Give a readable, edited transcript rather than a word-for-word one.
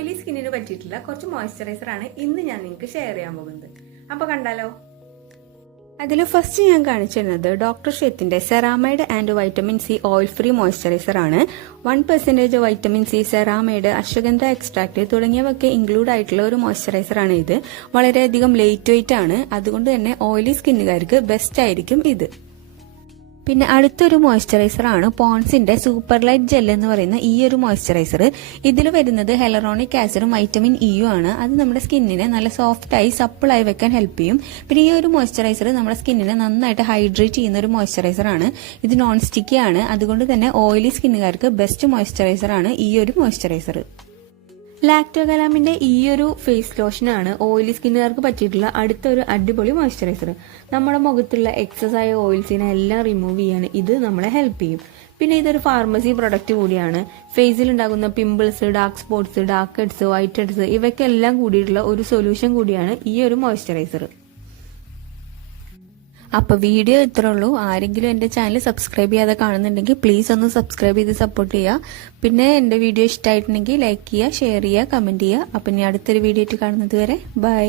Oily സ്കിന്നിന് പറ്റിയിട്ടുള്ള കുറച്ച് മോയ്സ്ചറൈസർ ആണ് ഇന്ന് ഞാൻ നിങ്ങൾക്ക് ഷെയർ ചെയ്യാൻ പോകുന്നത്. അപ്പോൾ കണ്ടാലോ? അതിൽ ഫസ്റ്റ് ഞാൻ കാണിച്ചിരുന്നത് ഡോക്ടർ ഷെത്തിന്റെ ceramide and vitamin C oil free moisturiser ആണ്. 1% vitamin C, ceramide, ashwagandha extract തുടങ്ങിയവയൊക്കെ ഇൻക്ലൂഡ് ആയിട്ടുള്ള ഒരു മോയ്സ്ചറൈസർ ആണ് ഇത്. വളരെയധികം ലൈറ്റ് വെയിറ്റ് ആണ്, അതുകൊണ്ട് തന്നെ ഓയിലി സ്കിന്നുകാർക്ക് ബെസ്റ്റ് ആയിരിക്കും ഇത്. പിന്നെ അടുത്തൊരു മോയ്സ്ചറൈസർ ആണ് പോൺസിന്റെ സൂപ്പർ ലൈറ്റ് ജെൽ എന്ന് പറയുന്ന ഈ ഒരു മോയ്സ്ചറൈസർ. ഇതിൽ വരുന്നത് ഹെലറോണിക് ആസിഡും വൈറ്റമിൻ ഇയും ആണ്. അത് നമ്മുടെ സ്കിന്നിനെ നല്ല സോഫ്റ്റ് ആയി സപ്പിൾ ആയി വെക്കാൻ ഹെൽപ്പ് ചെയ്യും. പിന്നെ ഈ ഒരു മോയ്സ്ചറൈസർ നമ്മുടെ സ്കിന്നിനെ നന്നായിട്ട് ഹൈഡ്രേറ്റ് ചെയ്യുന്ന ഒരു മോയ്സ്ചറൈസർ ആണ്. ഇത് നോൺ സ്റ്റിക്കി ആണ്, അതുകൊണ്ട് തന്നെ ഓയിലി സ്കിന്നുകാർക്ക് ബെസ്റ്റ് മോയ്സ്ചറൈസർ ആണ് ഈ ഒരു മോയ്സ്ചറൈസർ. ലാക്ടോകലാമിന്റെ ഈ ഒരു ഫേസ് ലോഷനാണ് ഓയിലി സ്കിന്നുകാർക്ക് പറ്റിയിട്ടുള്ള അടുത്തൊരു അടിപൊളി മോയ്സ്ചറൈസർ. നമ്മുടെ മുഖത്തുള്ള എക്സസ് ആയ ഓയിൽസിനെ എല്ലാം റിമൂവ് ചെയ്യാൻ ഇത് നമ്മളെ ഹെൽപ്പ് ചെയ്യും. പിന്നെ ഇതൊരു ഫാർമസി പ്രൊഡക്റ്റ് കൂടിയാണ്. ഫേസിൽ ഉണ്ടാകുന്ന pimples, dark spots, dark heads, white heads ഇവയ്ക്കെല്ലാം കൂടിയിട്ടുള്ള ഒരു സൊല്യൂഷൻ കൂടിയാണ് ഈ ഒരു മോയ്സ്ചറൈസർ. അപ്പൊ വീഡിയോ ഇത്രേ ഉള്ളൂ. ആരെങ്കിലും എന്റെ ചാനൽ സബ്സ്ക്രൈബ് ചെയ്യാതെ കാണുന്നുണ്ടെങ്കിൽ പ്ലീസ് ഒന്ന് സബ്സ്ക്രൈബ് ചെയ്ത് സപ്പോർട്ട് ചെയ്യുക. പിന്നെ എന്റെ വീഡിയോ ഇഷ്ടമായിട്ടുണ്ടെങ്കിൽ ലൈക്ക് ചെയ്യുക, ഷെയർ ചെയ്യുക, കമന്റ് ചെയ്യുക. അപ്പൊ ഇനി അടുത്തൊരു വീഡിയോ ആയിട്ട് കാണുന്നത് വരെ ബൈ.